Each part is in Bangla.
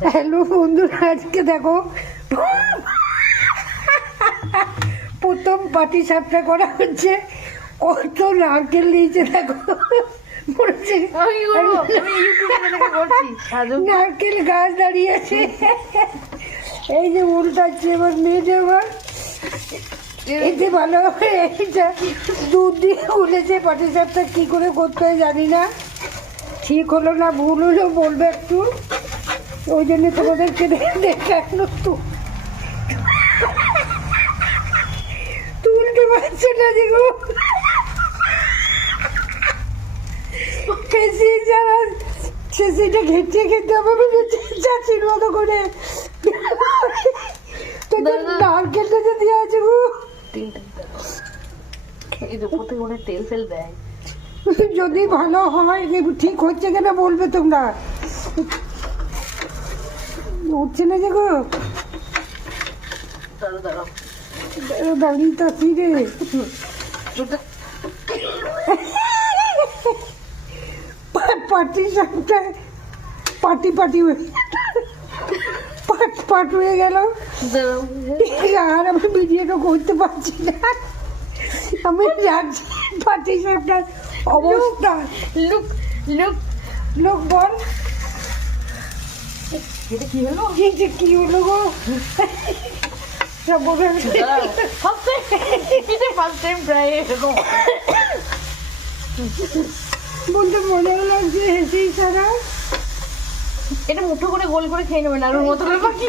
হ্যালো বন্ধুরা, আজকে দেখো প্রথম পাটি সাপটা করা হচ্ছে। কত নারকেল নিয়েছে দেখো, নারকেল গাছ দাঁড়িয়েছে। এই যে উল্টাচ্ছে এবার মেয়েটা, এবার এই যে ভালো এইটা দুধ দিয়ে উঠেছে। পাটি সাপটা কি করে করতে হয় জানি না, ঠিক হলো না ভুল হলো বলবে একটু, ওই জন্য তোমাদেরকে দেখানো। তুলতে পারছে না দেখো, সেটা ঘেটে খেতে হবে চাচির মতো করে। নারকেলটা যে দেওয়া আছে গো, তেল ফেল দেয়। যদি ভালো হয় ঠিক হচ্ছে কেন বলবে তোমরা। উঠছে না যে গো, দাঁড়িয়ে তাছি রে। পাটি সাপটা পাটি পাটি পাট হয়ে গেল। আর আমি ভিডিওটা করতে পারছি না, আমি যাচ্ছি। পাটি সাপটার অবস্থা লুক লুক লোক বল এটা কি হলো? কি হলো গো? সব বলে ফার্স্ট টাইম ট্রাই এরকম বলতে মনে লাগছে হেসেই সারা। এটা মুঠো করে গোল করে খেয়ে নেবেন আর ওর মতো করে বাকি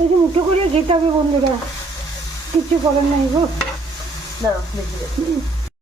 এই যে মুঠো করে খেতে হবে বন্ধুরা, কিচ্ছু করার নাই গো। দাঁড়াও দেখি